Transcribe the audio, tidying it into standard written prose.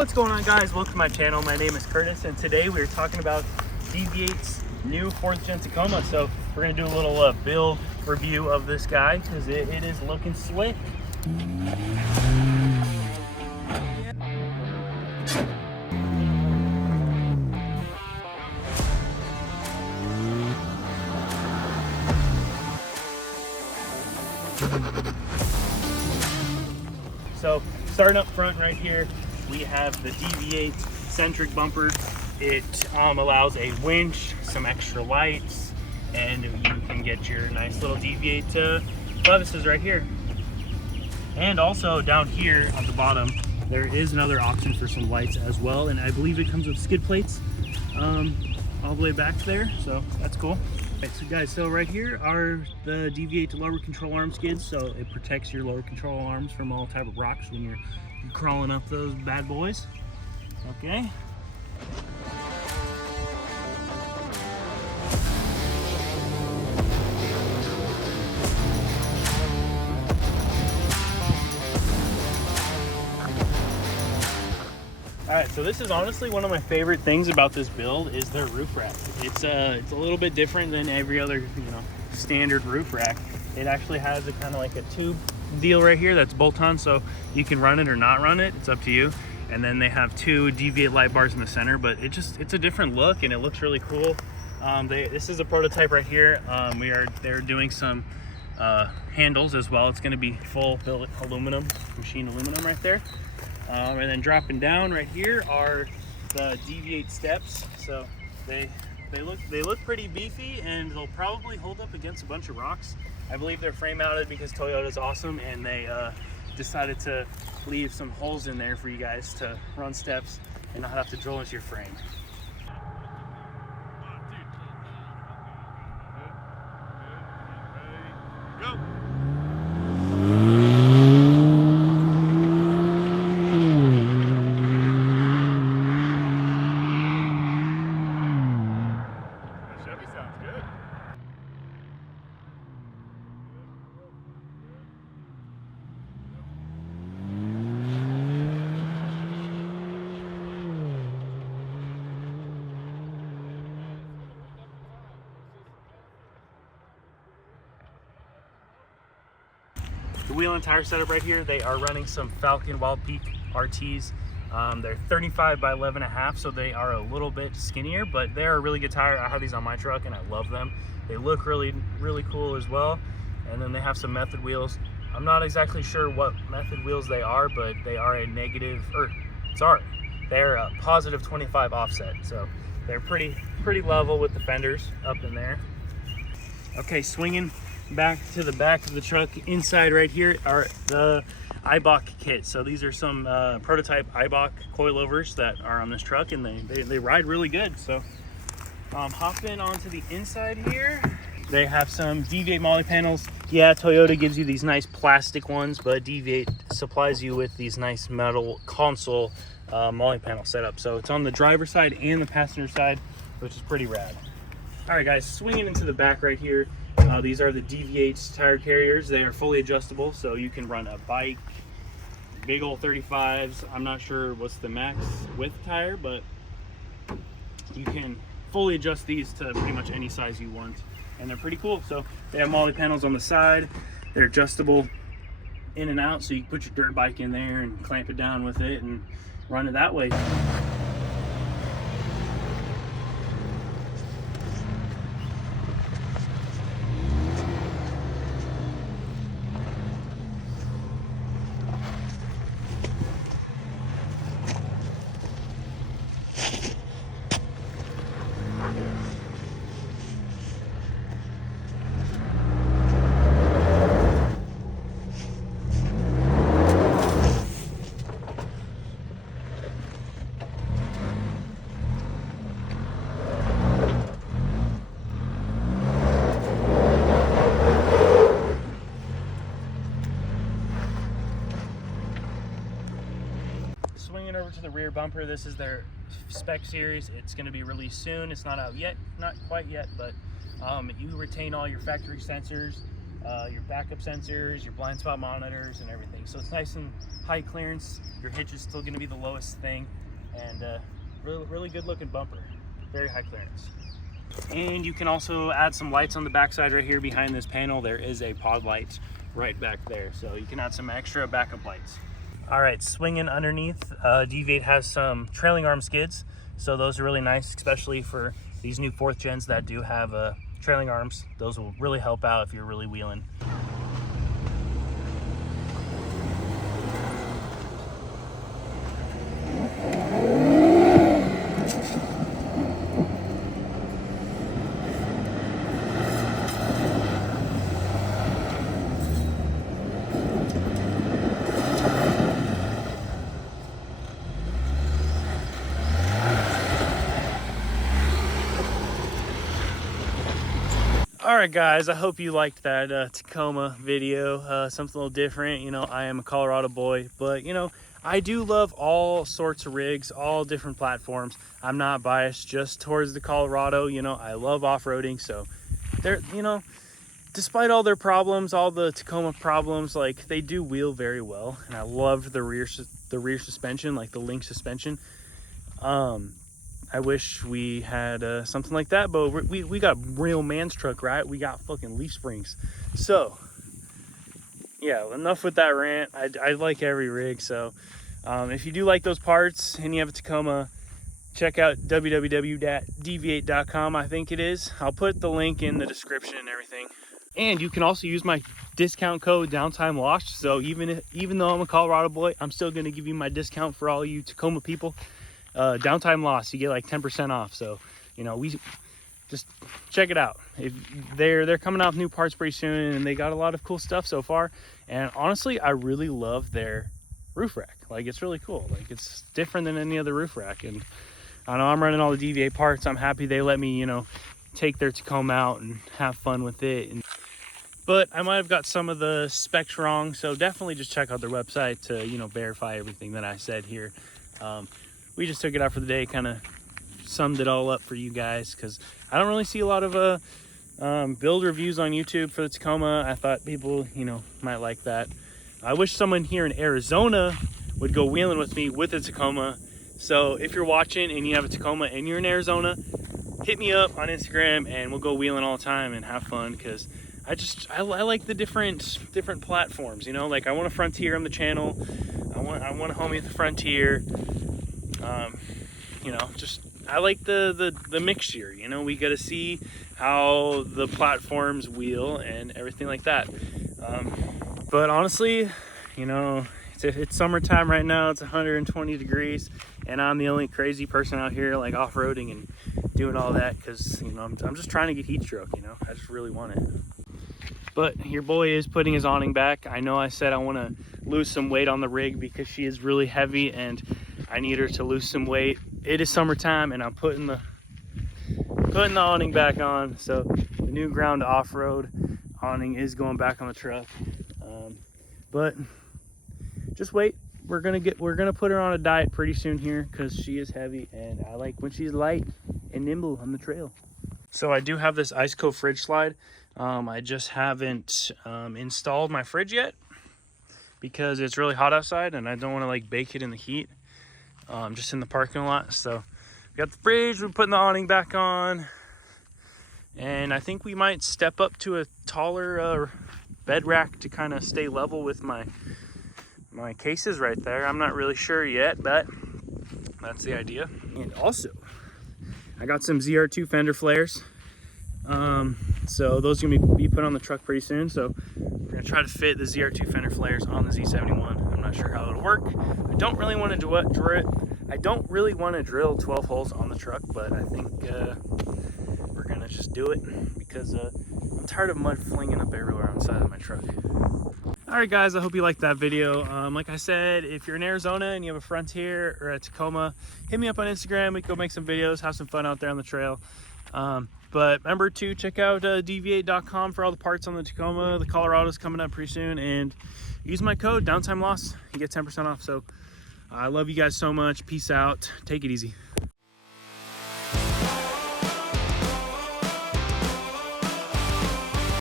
What's going on, guys? Welcome to my channel. My name is Curtis, and today we're talking about DV8's new 4th gen Tacoma. So we're going to do a little build review of this guy because it is looking slick. So starting up front right here, we have the DV8 centric bumper. It allows a winch, some extra lights, and you can get your nice little DV8 clevises right here. And also down here at the bottom, there is another option for some lights as well, and I believe it comes with skid plates all the way back there, so that's cool. Alright, so guys, so right here are the DV8 lower control arm skids, so it protects your lower control arms from all type of rocks when you're crawling up those bad boys. Okay. Alright, so this is honestly one of my favorite things about this build is their roof rack. It's a little bit different than every other, standard roof rack. It actually has a kind of like a tube deal right here that's bolt-on, so you can run it or not run it. It's up to you. And then they have two DV8 light bars in the center, but it's a different look and it looks really cool. This is a prototype right here. They're doing some handles as well. It's going to be full billet aluminum, machine aluminum right there. And then dropping down right here are the DV8 steps. So they look pretty beefy, and they'll probably hold up against a bunch of rocks. I believe they're frame mounted because Toyota's awesome, and they decided to leave some holes in there for you guys to run steps and not have to drill into your frame. Go. The wheel and tire setup right here, they are running some Falcon wildpeak RTs. They're 35 by 11.5, so they are a little bit skinnier, but they're a really good tire. I have these on my truck and I love them. They look really cool as well. And then they have some method wheels. I'm not exactly sure what method wheels they are, but they are they're a positive 25 offset. So they're pretty level with the fenders up in there. Okay, swinging back to the back of the truck, inside right here are the Eibach kit. So these are some prototype Eibach coilovers that are on this truck, and they ride really good. So hopping onto the inside here, they have some DV8 MOLLE panels. Yeah, Toyota gives you these nice plastic ones, but DV8 supplies you with these nice metal console MOLLE panel setup. So it's on the driver's side and the passenger side, which is pretty rad. All right, guys, swinging into the back right here, these are the DV8 tire carriers. They are fully adjustable, so you can run a bike, big old 35s. I'm not sure what's the max width tire, but you can fully adjust these to pretty much any size you want, and they're pretty cool. So they have MOLLE panels on the side. They're adjustable in and out, so you can put your dirt bike in there and clamp it down with it and run it that way. Swinging over to the rear bumper, this is their spec series. It's going to be released soon. It's not out yet, not quite yet, but you retain all your factory sensors. your backup sensors, your blind spot monitors, and everything. So it's nice and high clearance. Your hitch is still going to be the lowest thing, and really good looking bumper, very high clearance. And you can also add some lights on the backside right here behind this panel. There is a pod light right back there, so you can add some extra backup lights. All right, swinging underneath, Deviate has some trailing arm skids, so those are really nice, especially for these new 4th gens that do have trailing arms. Those will really help out if you're really wheeling. All right, guys, I hope you liked that Tacoma video, something a little different. You know, I am a Colorado boy, but you know, I do love all sorts of rigs, all different platforms. I'm not biased just towards the Colorado. You know, I love off-roading, so they're, you know, despite all their problems, all the Tacoma problems, like they do wheel very well, and I love the rear suspension, like the link suspension. I wish we had something like that, but we got real man's truck, right? We got fucking leaf springs. So yeah, enough with that rant. I like every rig, so if you do like those parts and you have a Tacoma, check out www.deviate.com, I think it is. I'll put the link in the description and everything. And you can also use my discount code DOWNTIMELOST. So even though I'm a Colorado boy, I'm still going to give you my discount for all you Tacoma people. DOWNTIMELOST, you get like 10% off. So you know, we just check it out. If they're coming out with new parts pretty soon, and they got a lot of cool stuff so far. And honestly, I really love their roof rack. Like, it's really cool. Like, it's different than any other roof rack. And I know I'm running all the DVA parts. I'm happy they let me, you know, take their Tacoma out and have fun with it. But I might have got some of the specs wrong, so definitely just check out their website to, you know, verify everything that I said here. We just took it out for the day, kind of summed it all up for you guys, because I don't really see a lot of build reviews on YouTube for the Tacoma. I thought people, you know, might like that. I wish someone here in Arizona would go wheeling with me with a Tacoma. So if you're watching and you have a Tacoma and you're in Arizona, hit me up on Instagram and we'll go wheeling all the time and have fun, because I like the different platforms, you know. Like, I want a Frontier on the channel. I want a homie at the Frontier. You know, just I like the mixture, you know. We got to see how the platforms wheel and everything like that. But honestly, you know, it's summertime right now. It's 120 degrees, and I'm the only crazy person out here, like, off-roading and doing all that, because, you know, I'm just trying to get heat stroke, you know. I just really want it. But your boy is putting his awning back. I know I said I want to lose some weight on the rig because she is really heavy and I need her to lose some weight. It is summertime and I'm putting the awning back on. So the new ground off-road awning is going back on the truck. But just wait. We're gonna put her on a diet pretty soon here, because she is heavy and I like when she's light and nimble on the trail. So I do have this Iceco fridge slide. I just haven't installed my fridge yet because it's really hot outside and I don't want to, like, bake it in the heat, just in the parking lot. So we got the fridge, we're putting the awning back on, and I think we might step up to a taller bed rack to kind of stay level with my cases right there. I'm not really sure yet, but that's the idea. And also, I got some ZR2 fender flares. So those are gonna be put on the truck pretty soon. So we're gonna try to fit the ZR2 fender flares on the Z71. I'm not sure how it'll work. I don't really want to drill 12 holes on the truck, but I think we're gonna just do it because I'm tired of mud flinging up everywhere on the side of my truck. All right, guys, I hope you liked that video. Like I said, if you're in Arizona and you have a Frontier or a Tacoma, hit me up on Instagram. We can go make some videos, have some fun out there on the trail. But remember to check out deviate.com for all the parts on the Tacoma. The Colorado's coming up pretty soon, and use my code DOWNTIMELOST. You get 10% off. So I love you guys so much. Peace out. Take it easy.